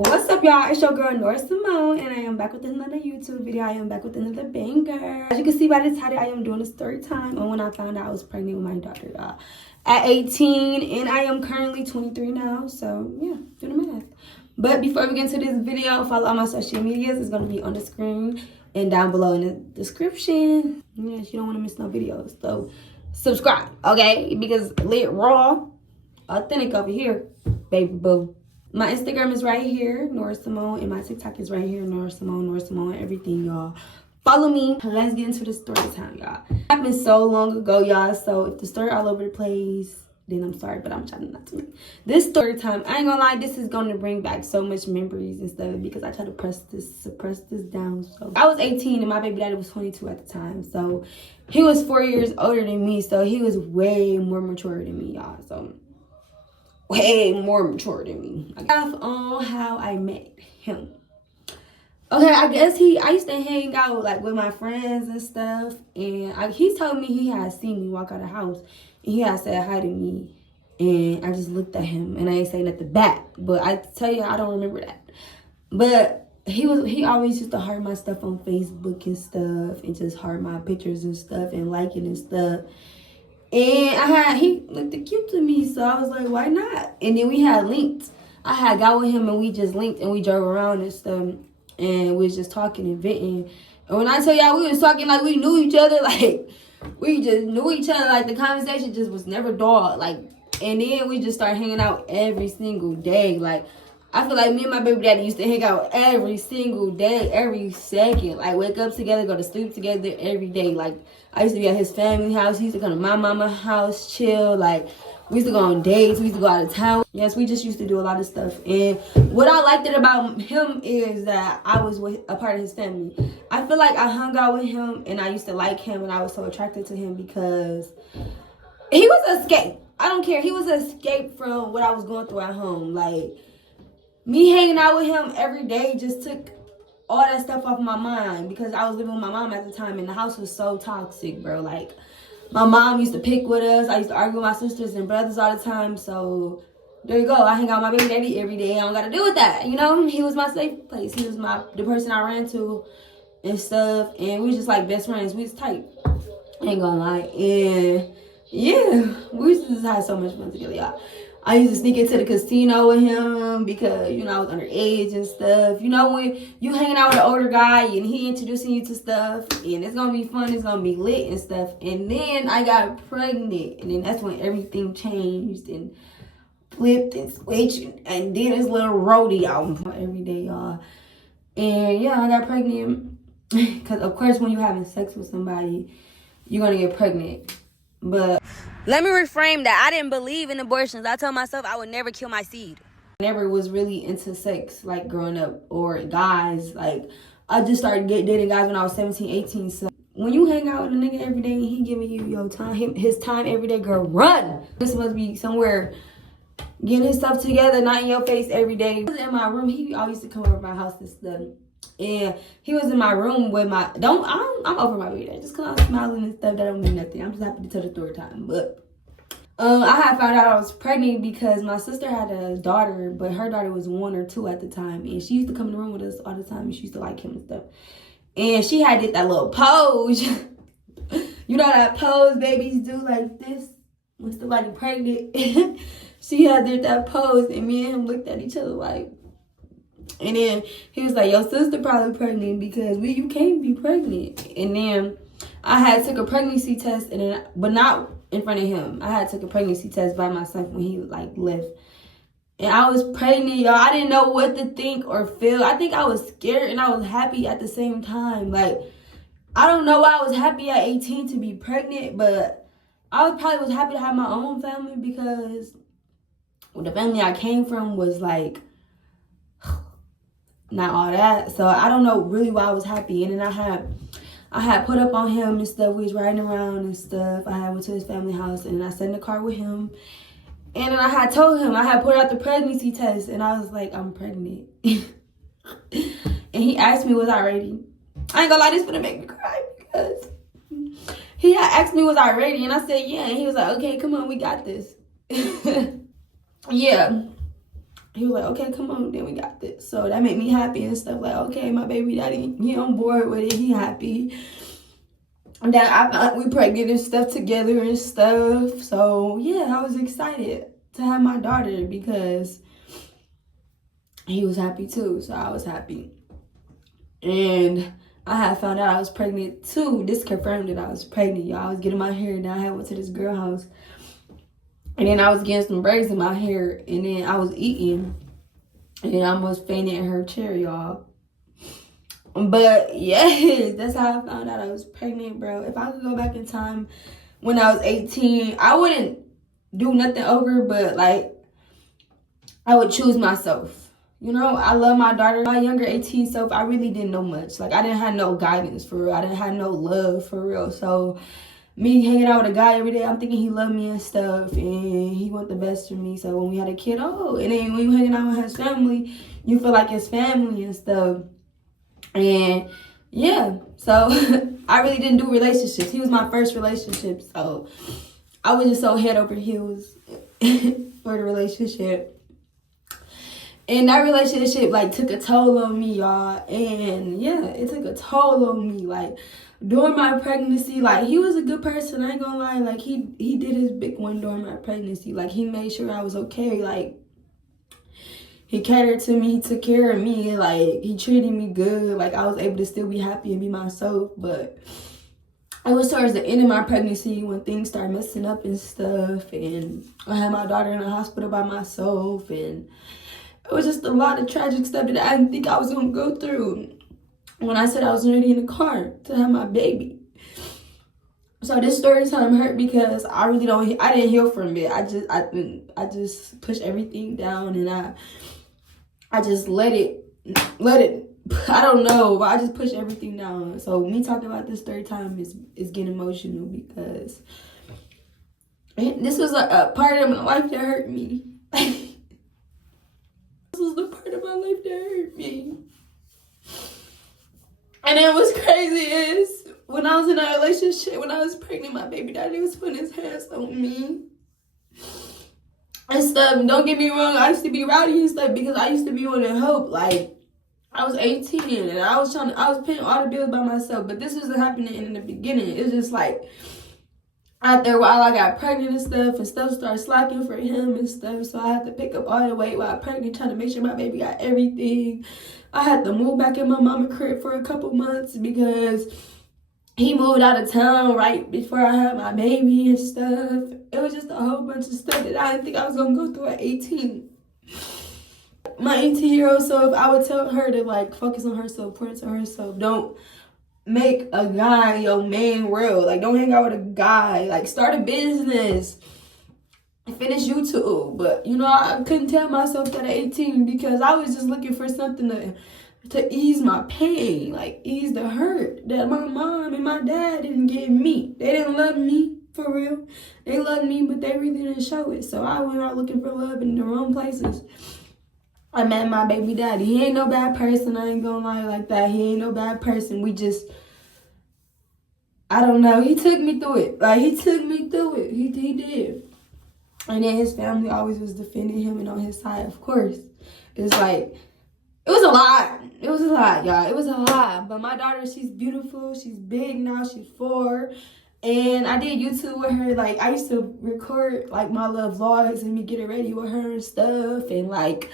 What's up, y'all? It's your girl Nora Simone, and I am back with another YouTube video. I am back with another banger. As you can see by the title, I am doing a story time on when I found out I was pregnant with my daughter, y'all. At 18, and I am currently 23 now, so yeah, do the math. But before we get into this video, follow all my social medias. It's gonna be on the screen and down below in the description. Yes, you don't want to miss no videos, so subscribe, okay? Because lit, raw, authentic over here, baby boo. My Instagram is right here, Nora Simone, and my TikTok is right here, Nora Simone, everything, y'all. Follow me. Let's get into the story time, y'all. It happened so long ago, y'all, so if the story all over the place, then I'm sorry, but I'm trying not to. This story time, I ain't gonna lie, this is gonna bring back so much memories and stuff because I try to suppress this down. So I was 18 and my baby daddy was 22 at the time, so he was 4 years older than me, so he was way more mature than me, y'all. So way more mature than me. I got on how I met him. Okay, I guess I used to hang out like with my friends and stuff, and he told me he had seen me walk out of the house, and he had said hi to me, and I just looked at him, and I ain't saying nothing back, but I tell you, I don't remember that. But he always used to heart my stuff on Facebook and stuff, and just heart my pictures and stuff, and liking and stuff. And he looked cute to me, so I was like, why not? And then we had linked. I had got with him, and we just linked, and we drove around and stuff, and we was just talking and venting. And when I tell y'all, we was talking like we knew each other, like we just knew each other, like the conversation just was never dull, like. And then we just started hanging out every single day, like. I feel like me and my baby daddy used to hang out every single day, every second. Like, wake up together, go to sleep together every day. Like, I used to be at his family house. He used to come to my mama's house, chill. Like, we used to go on dates. We used to go out of town. Yes, we just used to do a lot of stuff. And what I liked about him is that I was a part of his family. I feel like I hung out with him, and I used to like him, and I was so attracted to him because he was an escape. I don't care. He was an escape from what I was going through at home. Like, me hanging out with him every day just took all that stuff off my mind because I was living with my mom at the time and the house was so toxic, bro. Like, my mom used to pick with us. I used to argue with my sisters and brothers all the time. So, there you go. I hang out with my baby daddy every day. I don't got to deal with that, you know? He was my safe place. He was the person I ran to and stuff. And we was just like best friends. We was tight. Ain't gonna lie. And, yeah, we used to just have so much fun together, y'all. I used to sneak into the casino with him because, you know, I was underage and stuff. You know, when you hanging out with an older guy and he introducing you to stuff and it's going to be fun, it's going to be lit and stuff. And then I got pregnant and then that's when everything changed and flipped and switched. And then this little rodeo every day, y'all. And yeah, I got pregnant because, of course, when you're having sex with somebody, you're going to get pregnant. But let me reframe that. I didn't believe in abortions. I told myself I would never kill my seed. I never was really into sex, like, growing up, or guys. Like, I just started dating guys when I was 17, 18. So when you hang out with a nigga every day and he giving you your time, his time every day, girl, run. This must be somewhere getting his stuff together, not in your face every day. He was in my room. He always used to come over to my house and stuff. And he was in my room with I'm over my baby daddy. Just cause I'm smiling and stuff, that don't mean nothing. I'm just happy to tell the story time. But I had found out I was pregnant because my sister had a daughter, but her daughter was 1 or 2 at the time. And she used to come in the room with us all the time, and she used to like him and stuff. And she had did that little pose. You know that pose babies do like this when somebody pregnant. She had did that pose, and me and him looked at each other like. And then he was like, your sister probably pregnant because you can't be pregnant. And then I had took a pregnancy test, but not in front of him. I had took a pregnancy test by myself when he like left. And I was pregnant, y'all. I didn't know what to think or feel. I think I was scared and I was happy at the same time. Like, I don't know why I was happy at 18 to be pregnant, but I probably was happy to have my own family because the family I came from was like, not all that. So I don't know really why I was happy. And then I had put up on him and stuff. We was riding around and stuff. I had went to his family house and I sat in the car with him. And then I had told him, I had put out the pregnancy test and I was like, I'm pregnant. And he asked me, was I ready? I ain't gonna lie, this gonna make me cry because he had asked me, was I ready? And I said, yeah. And he was like, okay, come on, we got this. Yeah. he was like, okay, come on, then we got this. So that made me happy and stuff. Like, okay, my baby daddy, he on board with it, he happy. And then we pregnant and stuff together and stuff. So yeah, I was excited to have my daughter because he was happy too. So I was happy. And I had found out I was pregnant too. This confirmed that I was pregnant, y'all. I was getting my hair done. I had went to this girl house. And then I was getting some braids in my hair. And then I was eating. And then I almost fainted in her chair, y'all. But yeah, that's how I found out I was pregnant, bro. If I could go back in time when I was 18, I wouldn't do nothing over, but like, I would choose myself. You know, I love my daughter. My younger 18 self, I really didn't know much. Like, I didn't have no guidance for real. I didn't have no love for real. So me hanging out with a guy every day, I'm thinking he loved me and stuff, and he want the best for me. So when we had a kid, oh, and then when you hanging out with his family, you feel like his family and stuff. And yeah, so I really didn't do relationships. He was my first relationship, so I was just so head over heels for the relationship. And that relationship, like, took a toll on me, y'all. And yeah, it took a toll on me. Like, during my pregnancy, like, he was a good person, I ain't gonna lie. Like, he did his big one during my pregnancy. Like, he made sure I was okay. Like, he catered to me, he took care of me. Like, he treated me good. Like, I was able to still be happy and be myself. But it was towards the end of my pregnancy when things started messing up and stuff. And I had my daughter in the hospital by myself. And it was just a lot of tragic stuff that I didn't think I was going to go through when I said I was ready in the car to have my baby. So this story time hurt because I didn't heal from it. I just pushed everything down, and I just let it, I don't know, but I just pushed everything down. So me talking about this third time is getting emotional because this was a part of my life that hurt me. This was the part of my life that hurt me. And then what's crazy is when I was in a relationship, when I was pregnant, my baby daddy was putting his hands on me and stuff. Don't get me wrong, I used to be rowdy and stuff because I used to be wanting help. Like, I was 18 and I was paying all the bills by myself. But this wasn't happening in the beginning. It was just like, after a while I got pregnant and stuff started slacking for him and stuff. So I had to pick up all the weight while I was pregnant, trying to make sure my baby got everything. I had to move back in my mama crib for a couple months because he moved out of town right before I had my baby and stuff. It was just a whole bunch of stuff that I didn't think I was going to go through at 18. My 18-year-old self, I would tell her to, like, focus on herself, pour into herself. Don't make a guy your main world. Like, don't hang out with a guy. Like, start a business. Finish YouTube. But, you know, I couldn't tell myself that at 18 because I was just looking for something to ease my pain. Like, ease the hurt that my mom and my dad didn't give me. They didn't love me, for real. They loved me, but they really didn't show it. So I went out looking for love in the wrong places. I met my baby daddy. He ain't no bad person. I ain't gonna lie like that. He ain't no bad person. We just, I don't know. He took me through it. Like, he took me through it. He did. And then his family always was defending him and on his side, of course. It's like, it was a lot. It was a lot, y'all. It was a lot. But my daughter, she's beautiful. She's big now. She's 4. And I did YouTube with her. Like, I used to record, like, my little vlogs and me getting ready with her and stuff. And, like,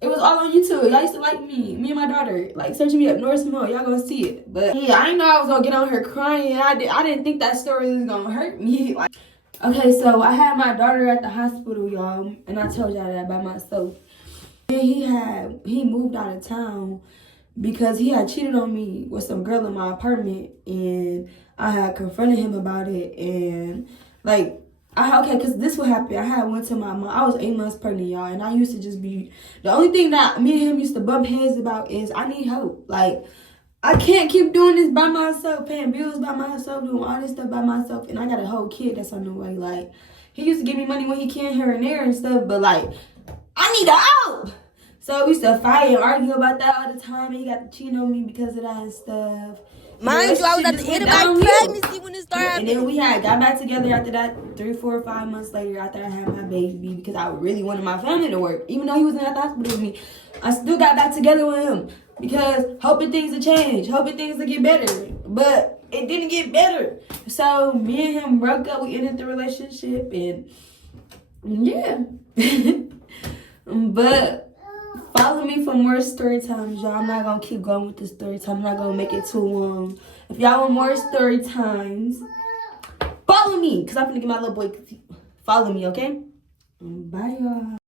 it was all on YouTube. Y'all used to like me and my daughter. Like, search me up, North Simone. Y'all gonna see it. But yeah, I didn't know I was gonna get on her crying. I didn't think that story was gonna hurt me. Like, okay, so I had my daughter at the hospital, y'all, and I told y'all that by myself. And he moved out of town because he had cheated on me with some girl in my apartment, and I had confronted him about it. And like, because this what happened. I had went to my mom. I was 8 months pregnant, y'all, and I used to just be, the only thing that me and him used to bump heads about is I need help. Like, I can't keep doing this by myself, paying bills by myself, doing all this stuff by myself, and I got a whole kid that's on the way. Like, he used to give me money when he can here and there and stuff, but like, I need help. So we used to fight and argue about that all the time, and he got to cheat on me because of that and stuff. Mind you, I was at the end of my pregnancy when it started happening. And then we got back together after that 3, 4, 5 months later after I had my baby because I really wanted my family to work. Even though he wasn't at the hospital with me, I still got back together with him because hoping things to change, hoping things to get better. But it didn't get better. So me and him broke up. We ended the relationship and yeah. But follow me for more story times, y'all. I'm not gonna keep going with the story time. I'm not gonna make it too long. If y'all want more story times, follow me, because I'm gonna get my little boy. Follow me, okay? Bye, y'all.